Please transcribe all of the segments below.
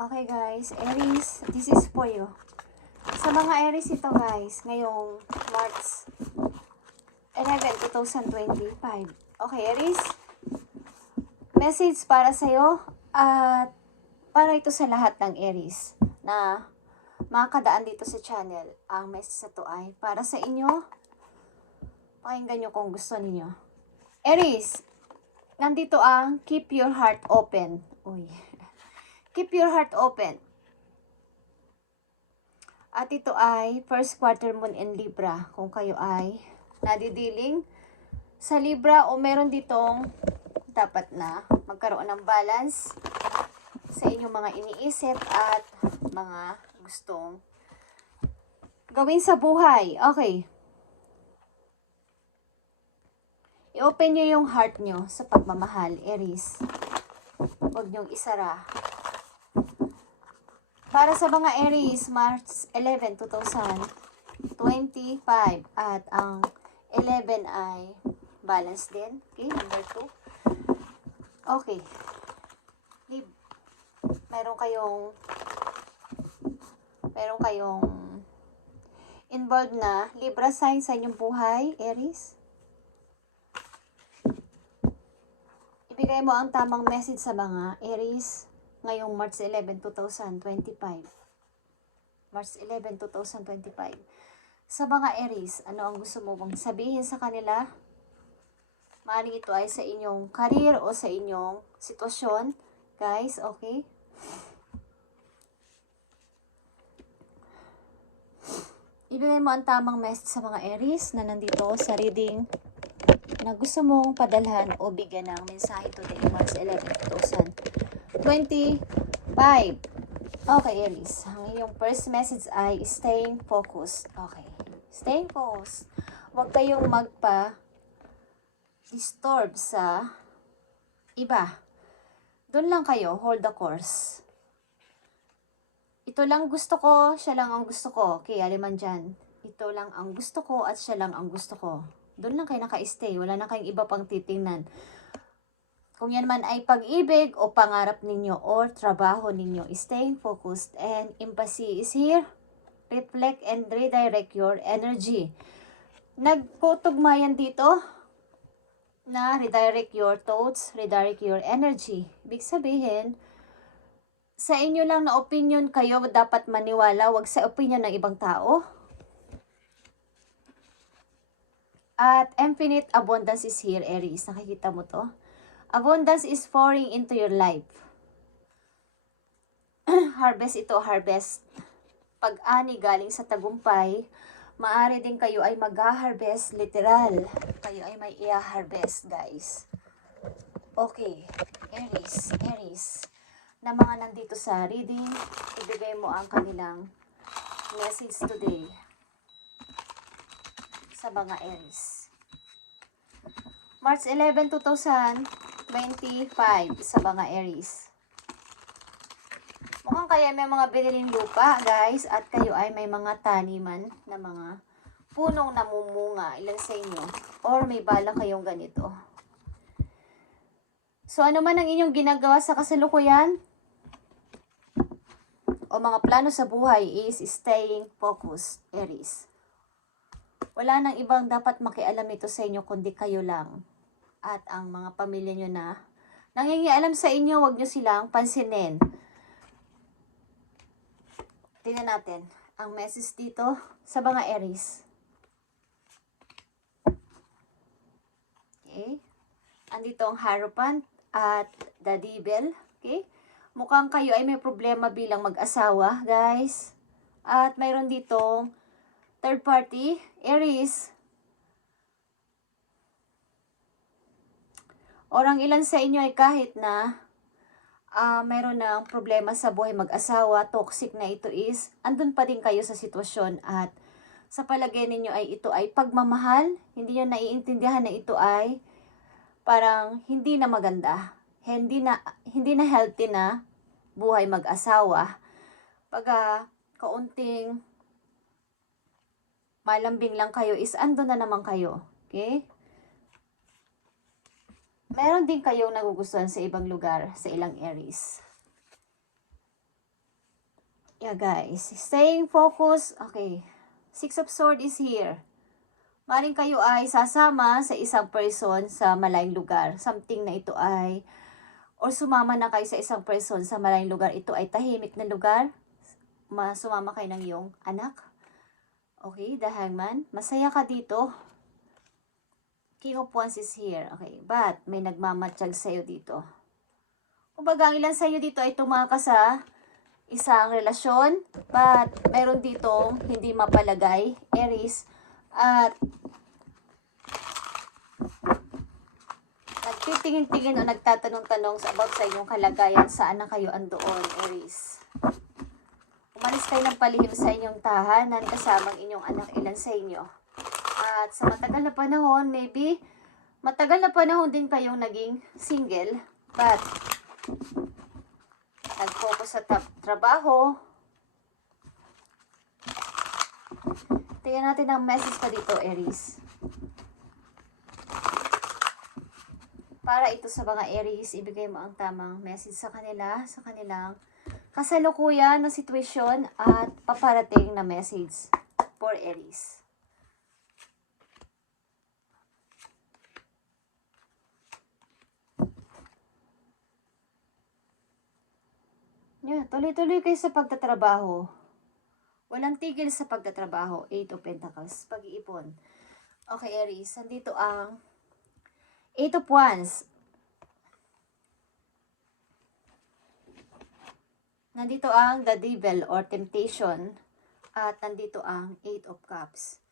Okay guys, Aries, this is for you. Sa mga Aries ito guys, ngayong March 11, 2025. Okay Aries, message para sa'yo at para ito sa lahat ng Aries na makakadaan dito sa channel. Ang message na to ay para sa inyo. Pakinggan nyo kung gusto ninyo. Aries, nandito ang keep your heart open. Uy. Keep your heart open. At ito ay first quarter moon in Libra. Kung kayo ay nadidealing sa Libra o meron ditong dapat na magkaroon ng balance sa inyong mga iniisip at mga gustong gawin sa buhay. Okay. I-open nyo yung heart nyo sa pagmamahal, Aries. Huwag nyong isara. Para sa mga Aries, March 11, 2025. At ang 11 ay balance din. Okay, number 2. Okay. Meron kayong involved na Libra sign sa inyong buhay, Aries. Ibigay mo ang tamang message sa mga Aries ngayong March 11, 2025. March 11, 2025. Sa mga Aries, ano ang gusto mo bang sabihin sa kanila? Maaaring ito ay sa inyong career o sa inyong sitwasyon. Guys, okay? Ibigay mo ang tamang message sa mga Aries na nandito sa reading na gusto mong padalhan o bigyan ng mensahe today, March 11, 2025. Okay, Aries. Ang iyong first message ay staying focused. Okay. Staying focused. Huwag kayong magpa-disturb sa iba. Doon lang kayo. Hold the course. Ito lang gusto ko, siya lang ang gusto ko. Okay, aliman dyan. Ito lang ang gusto ko at siya lang ang gusto ko. Doon lang kayo naka-stay. Wala na kayong iba pang titingnan. Kung yan man ay pag-ibig o pangarap ninyo or trabaho ninyo, staying focused and empathy is here. Reflect and redirect your energy. Nagkutugmayan dito na redirect your thoughts, redirect your energy. Ibig sabihin, sa inyo lang na opinion kayo dapat maniwala, wag sa opinion ng ibang tao. At infinite abundance is here, Aries. Nakikita mo to? Abundance is pouring into your life. Harvest ito, harvest. Pag-ani galing sa tagumpay, maaari din kayo ay mag-harvest, literal. Kayo ay may i-harvest, guys. Okay, Aries. Na mga nandito sa reading, ibigay mo ang kanilang message today sa mga Aries. March 11, 2025 sa mga Aries. Mukhang kaya may mga biniling lupa, guys, at kayo ay may mga taniman na mga punong namumunga, ilan sa inyo, or may bala kayong ganito. So, ano man ang inyong ginagawa sa kasalukuyan, o mga plano sa buhay is staying focused, Aries. Wala nang ibang dapat makialam ito sa inyo kundi kayo lang. At ang mga pamilya nyo na nangingialam sa inyo, wag nyo silang pansinin. Tingnan natin ang message dito sa mga Aries. Okay. Andito ang Hierophant at the Devil. Okay. Mukhang kayo ay may problema bilang mag-asawa, guys. At mayroon ditong third party, Aries. Orang ilan sa inyo ay kahit na mayroon ng problema sa buhay mag-asawa, toxic na ito is, andun pa din kayo sa sitwasyon at sa palagay ninyo ay ito ay pagmamahal. Hindi nyo naiintindihan na ito ay parang hindi na maganda. Hindi na healthy na buhay mag-asawa. Pag kaunting malambing lang kayo is andun na naman kayo. Okay? Meron din kayong nagugustuhan sa ibang lugar, sa ilang Aries. Yeah, guys. Staying focused. Okay. Six of Swords is here. Maring kayo ay sasama sa isang person sa malayong lugar. Something na ito ay, or sumama na kayo sa isang person sa malayong lugar. Ito ay tahimik na lugar. Sumama kayo ng iyong anak. Okay, the Hangman. Masaya ka dito. King of Wands is here. Okay, but may nagmamatsyag sa'yo dito. Kumbaga, ang ilan sa'yo dito ay tumaka sa isang relasyon, but meron ditong hindi mapalagay, Aries, at nagtitingin-tingin o nagtatanong-tanong about sa inyong kalagayan, saan na kayo andoon, Aries. Umalis kayo ng palihim sa inyong tahanan kasamang inyong anak, ilan sa inyo. At sa matagal na panahon, maybe, matagal na panahon din kayong naging single, but nag-focus sa trabaho. Tingnan natin ang message pa dito, Aries. Para ito sa mga Aries, ibigay mo ang tamang message sa kanila, sa kanilang kasalukuyan na sitwasyon at paparating na message for Aries. Yeah, tuloy-tuloy kayo sa pagtatrabaho. Walang tigil sa pagtatrabaho. 8 of Pentacles, pag-iipon. Okay, Aries, nandito ang 8 of Wands. Nandito ang the Devil or Temptation. At nandito ang 8 of Cups.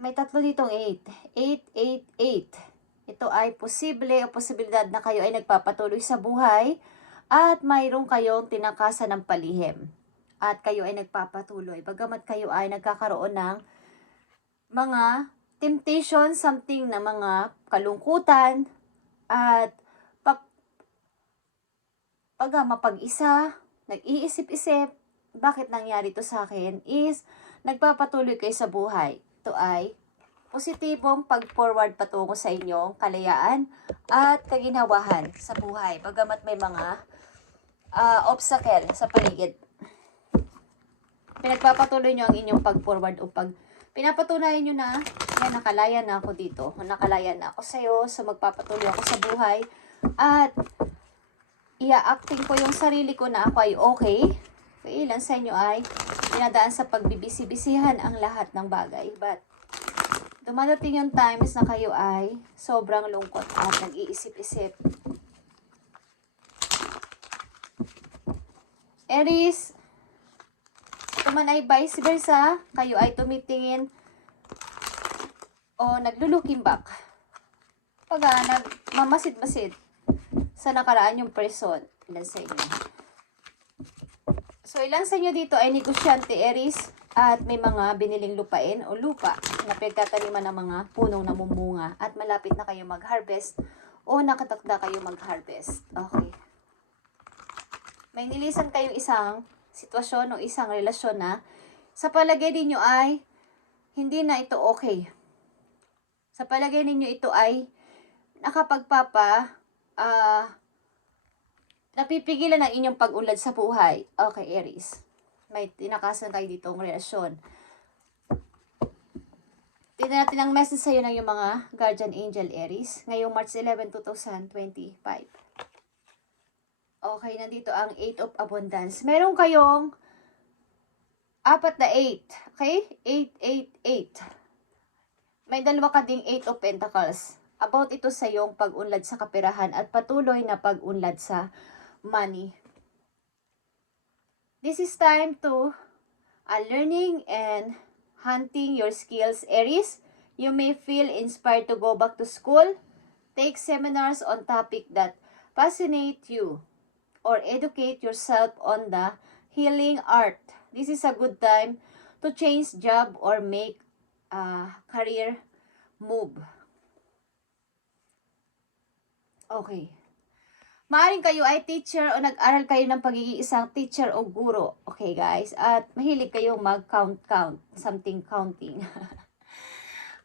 May tatlo ditong 8. 8, 8, 8. Ito ay posible o posibilidad na kayo ay nagpapatuloy sa buhay at mayroong kayong tinakasan ng palihim. At kayo ay nagpapatuloy. Bagamat kayo ay nagkakaroon ng mga temptation, something na mga kalungkutan at mapag-isa, nag-iisip-isip, bakit nangyari to sa akin, is nagpapatuloy kayo sa buhay. Ito ay positibong pag-forward patungo sa inyong kalayaan at kaginhawahan sa buhay. Bagamat may mga obstacle sa paligid. Pinagpapatuloy nyo ang inyong pag-forward o pinapatunayan nyo na, yan, nakalaya na ako dito. Nakalaya na ako sa'yo, so magpapatuloy ako sa buhay. At ia-acting ko yung sarili ko na ako ay okay. Ilan sa inyo ay dinadaan sa pagbibisi-bisihan ang lahat ng bagay. But dumadating yung times na kayo ay sobrang lungkot at nag-iisip-isip. Aries, ito man ay vice versa, kayo ay tumitingin o naglo-looking back. Pagka nagmamasid-masid sa nakaraan yung person, ilan sa inyo. So, ilan sa inyo dito ay negosyante, Aries, at may mga biniling lupain o lupa na pagtataniman ng mga punong namumunga at malapit na kayo mag-harvest o nakatakda kayo mag-harvest. Okay. May nilisan kayong isang sitwasyon o isang relasyon na sa palagay ninyo ay hindi na ito okay. Sa palagay ninyo ito ay napipigilan ang inyong pag-unlad sa buhay. Okay, Aries. May tinakasan kayo ditong relasyon. Tingnan natin ang message sa'yo ng yung mga guardian angel, Aries. Ngayong March 11, 2025. Okay, nandito ang 8 of Abundance. Meron kayong 4 na 8. Okay? 8, 8, 8. May dalawa ka ding 8 of Pentacles. About ito sa iyong pag-unlad sa kaperahan at patuloy na pag-unlad sa money. This is time to learning and hunting your skills, Aries. You may feel inspired to go back to school. Take seminars on topic that fascinate you or educate yourself on the healing art. This is a good time to change job or make a career move. Okay. Maaring kayo ay teacher o nag-aral kayo ng pagiging isang teacher o guro. Okay, guys? At mahilig kayong mag-count, something counting.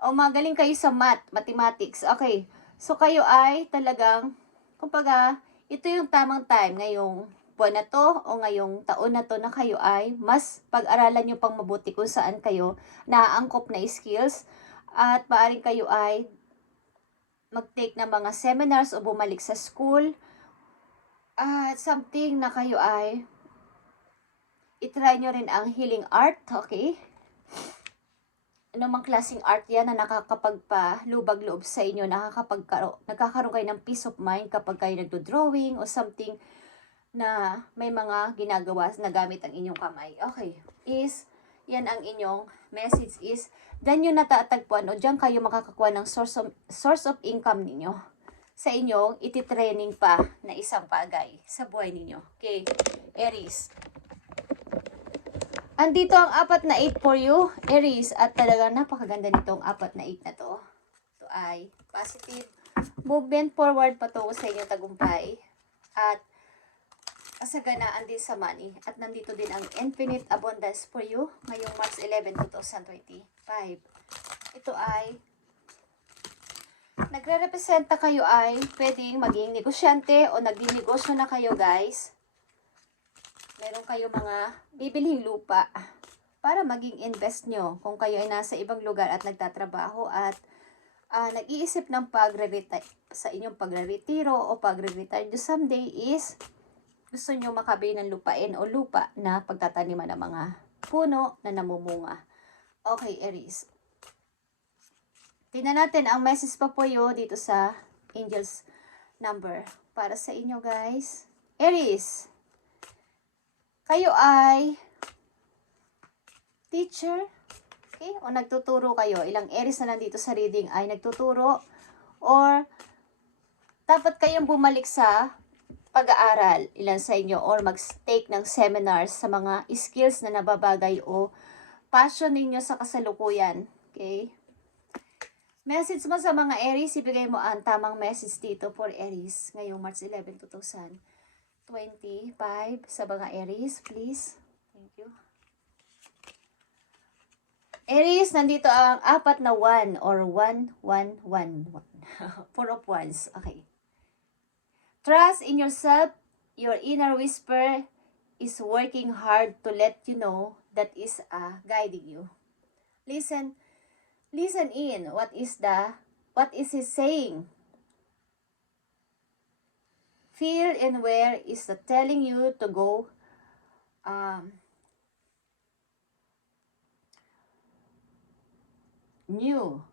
O magaling kayo sa mathematics. Okay. So, kayo ay talagang, kumbaga, ito yung tamang time ngayong buwan na to o ngayong taon na to na kayo ay mas pag-aralan nyo pang mabuti kung saan kayo naaangkop na skills at maaring kayo ay mag-take ng mga seminars o bumalik sa school at something na kayo ay itry nyo rin ang healing art, okay? Ano mang klaseng art yan na nakakapagpalubag-loob sa inyo, nagkakaroon kayo ng peace of mind kapag kayo nagdo-drawing o something na may mga ginagawa na gamit ang inyong kamay. Okay, yan ang inyong message is, dyan nyo natatagpuan o dyan kayo makakakuha ng source of income ninyo sa inyong ititraining pa na isang bagay sa buhay ninyo. Okay, Aries. Andito ang 4 na 8 for you, Aries, at talagang napakaganda nitong 4 na 8 na to. Ito ay positive movement forward patungo sa inyong tagumpay at kasaganaan din sa money. At nandito din ang infinite abundance for you ngayong March 11, 2025. Ito ay nagre-representa kayo ay pwedeng maging negosyante o nagdi-negosyo na kayo, guys. Meron kayo mga bibilhing lupa para maging invest nyo kung kayo ay nasa ibang lugar at nagtatrabaho at nag-iisip ng sa inyong pagre-retiro o pagre-retire nyo someday is gusto nyo makabili ng lupain o lupa na pagtataniman ng mga puno na namumunga. Okay, Aries. Tingnan natin ang message pa po yun dito sa Angels number para sa inyo, guys. Aries. Kayo ay teacher, okay? O nagtuturo kayo. Ilang Aries na nandito sa reading ay nagtuturo or dapat kayong bumalik sa pag-aaral, ilan sa inyo, or mag-take ng seminars sa mga skills na nababagay o passion ninyo sa kasalukuyan, okay? Message mo sa mga Aries, ibigay mo ang tamang message dito for Aries ngayong March 11, 2025 sa mga Aries, please. Thank you. Aries, nandito ang 4 na 1 or 1, 1, 1, 1. 4 of wands. Okay. Trust in yourself. Your inner whisper is working hard to let you know that is guiding you. Listen in. What is he saying? Feel and where is the telling you to go new.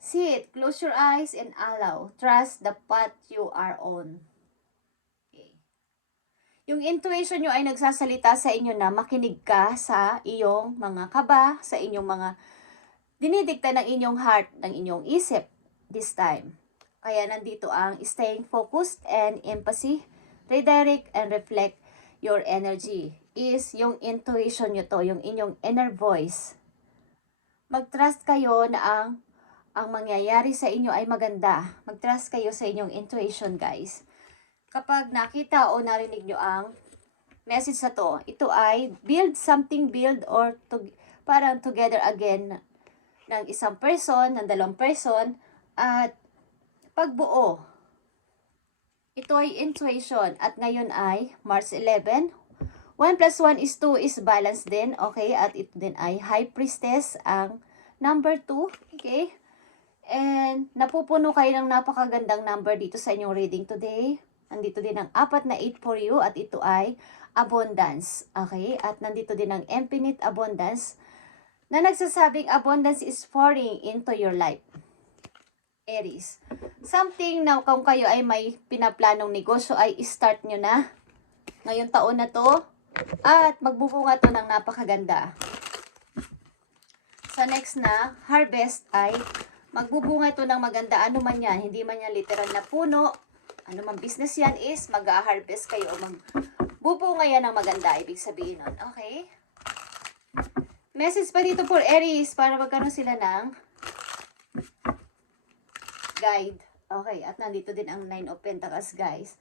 See it, close your eyes and allow. Trust the path you are on. Okay. Yung intuition nyo ay nagsasalita sa inyo na makinig ka sa iyong mga kaba, sa inyong mga dinidikta ng inyong heart, ng inyong isip this time. Kaya nandito ang staying focused and empathy, redirect and reflect your energy. Is yung intuition nyo to, yung inyong inner voice. Mag-trust kayo na ang mangyayari sa inyo ay maganda. Mag-trust kayo sa inyong intuition, guys. Kapag nakita o narinig nyo ang message na to, ito ay build or parang together again ng isang person, ng dalawang person, at pagbuo. Ito ay intuition. At ngayon ay March 11. 1 plus 1 is 2 is balance din. Okay? At ito din ay High Priestess, ang number 2. Okay? And napupuno kayo ng napakagandang number dito sa inyong reading today. Nandito din ang 4 na 8 for you. At ito ay abundance. Okay? At nandito din ang infinite abundance na nagsasabing abundance is pouring into your life. Aries. Something na kung kayo ay may pinaplanong negosyo ay start nyo na ngayong taon na to at magbubunga to ng napakaganda. Sa next na harvest ay magbubunga to ng maganda. Ano man yan, hindi man yan literal na puno, ano man business yan is mag-harvest kayo o magbubunga yan ng maganda, ibig sabihin nun. Okay? Message pa dito for Aries para magkaroon sila ng guide. Okay, at nandito din ang 9 of Pentacles, guys.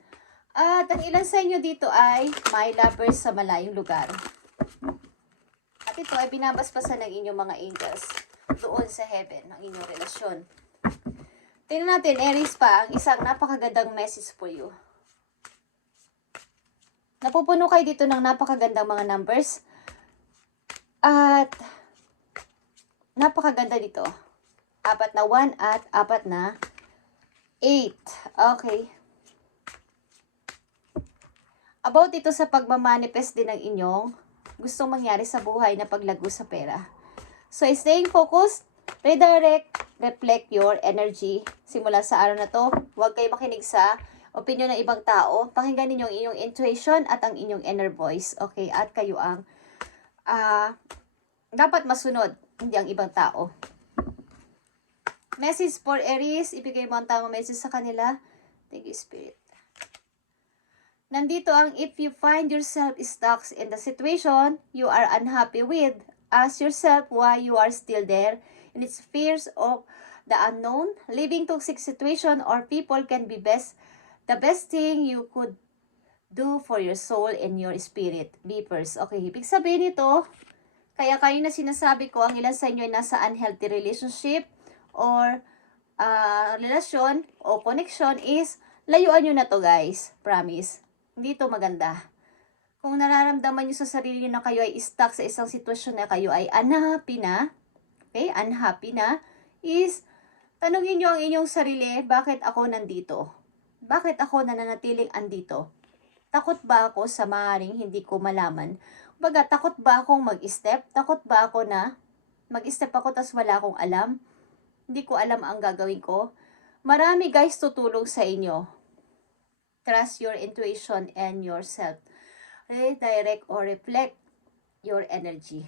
At ang ilan sa inyo dito ay my lovers sa malayong lugar. At ito ay binabasbasan ng inyong mga angels doon sa heaven, ng inyong relasyon. Tingnan natin, Aries pa, ang isang napakagandang message for you. Napupuno kayo dito ng napakagandang mga numbers. At napakaganda dito. 4 na 1 at 4 na 8. Okay. About ito sa pagmamanifest din ng inyong gustong mangyari sa buhay na paglago sa pera. So, staying focused, redirect, reflect your energy. Simula sa araw na to, huwag kayo makinig sa opinion ng ibang tao. Pakinggan ninyo ang inyong intuition at ang inyong inner voice. Okay? At kayo ang dapat masunod, hindi ang ibang tao. Message for Aries, ibigay mo ang tamang message sa kanila. Thank you, Spirit. Nandito ang if you find yourself stuck in the situation you are unhappy with, ask yourself why you are still there. And it's fears of the unknown. Living toxic situation or people can be the best thing you could do for your soul and your spirit. Beepers. Okay, ibig sabihin nito, kaya kayo na sinasabi ko, ang ilan sa inyo ay nasa unhealthy relationship or relasyon o connection is layuan nyo na to guys. Promise. Hindi to maganda. Kung nararamdaman nyo sa sarili nyo na kayo ay stuck sa isang sitwasyon na kayo ay unhappy na, okay, unhappy na, is tanungin nyo ang inyong sarili, bakit ako nandito? Bakit ako nananatiling andito? Takot ba ako sa maaaring hindi ko malaman? Baga, takot ba akong mag-step? Takot ba ako na mag-step ako tas wala akong alam? Hindi ko alam ang gagawin ko. Marami guys tutulong sa inyo. Trust your intuition and yourself. Redirect or reflect your energy.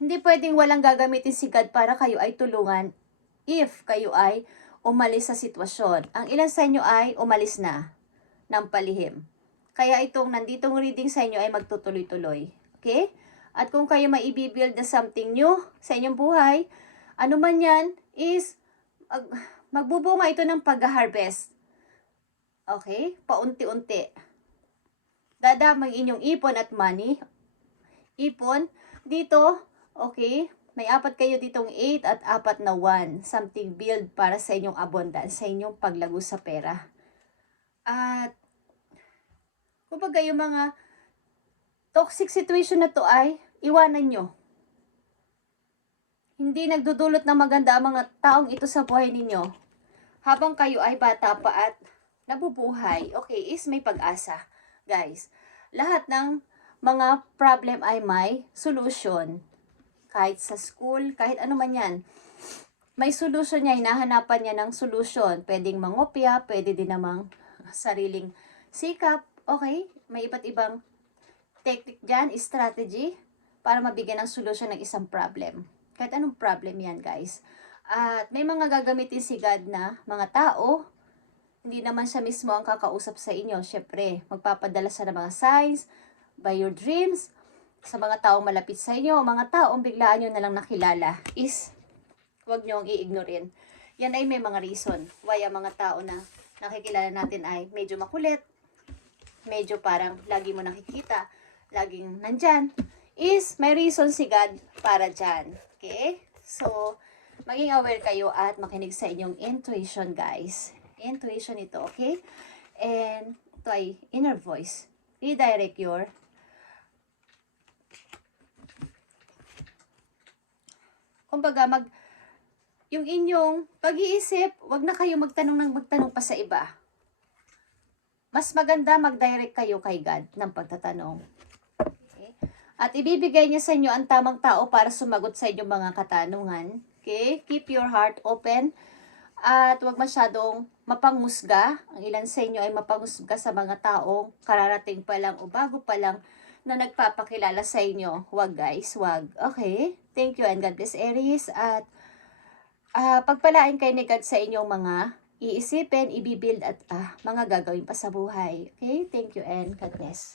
Hindi pwedeng walang gagamitin si God para kayo ay tulungan if kayo ay umalis sa sitwasyon. Ang ilan sa inyo ay umalis na ng palihim. Kaya itong nanditong reading sa inyo ay magtutuloy-tuloy. Okay? At kung kayo maibibuild na something new sa inyong buhay, ano man yan, is magbubunga ito ng pag-harvest. Okay? Paunti-unti. Dadamang inyong ipon at money. Ipon. Dito, okay, may 4 kayo ditong 8 at 4 na 1. Something build para sa inyong abundance, sa inyong paglago sa pera. At, kumbaga yung mga toxic situation na to ay iwanan nyo. Hindi nagdudulot ng maganda ang mga taong ito sa buhay ninyo. Habang kayo ay bata pa at nabubuhay, okay, is may pag-asa. Guys, lahat ng mga problem ay may solution. Kahit sa school, kahit ano man yan. May solution niya, hinahanapan niya ng solution. Pwedeng mangopya, pwede din namang sariling sikap. Okay, may iba't ibang technique dyan, strategy, para mabigyan ng solution ng isang problem. Kahit anong problem yan, guys. At may mga gagamitin si God na mga tao, hindi naman siya mismo ang kakausap sa inyo. Siyempre, magpapadala siya ng mga signs, by your dreams, sa mga taong malapit sa inyo, mga taong biglaan nyo na lang nakilala, is, huwag nyo ang i-ignorin. Yan ay may mga reason why ang mga tao na nakikilala natin ay medyo makulit, medyo parang lagi mo nakikita, laging nandyan, is may reason si God para dyan. Okay? So, maging aware kayo at makinig sa inyong intuition, guys. Intuition ito, okay? And ito ay inner voice. Redirect your kumbaga, yung inyong pag-iisip, wag na kayo magtanong pa sa iba. Mas maganda mag-direct kayo kay God ng pagtatanong. Okay? At ibibigay niya sa inyo ang tamang tao para sumagot sa inyong mga katanungan. Okay? Keep your heart open. At huwag masyadong mapangusga. Ang ilan sa inyo ay mapangusga sa mga taong kararating pa lang o bago pa lang na nagpapakilala sa inyo. Huwag guys, huwag. Okay? Thank you and God bless Aries. At pagpalain kayo ni God sa inyong mga iisipin, ibibuild at mga gagawin pa sa buhay. Okay? Thank you and God bless.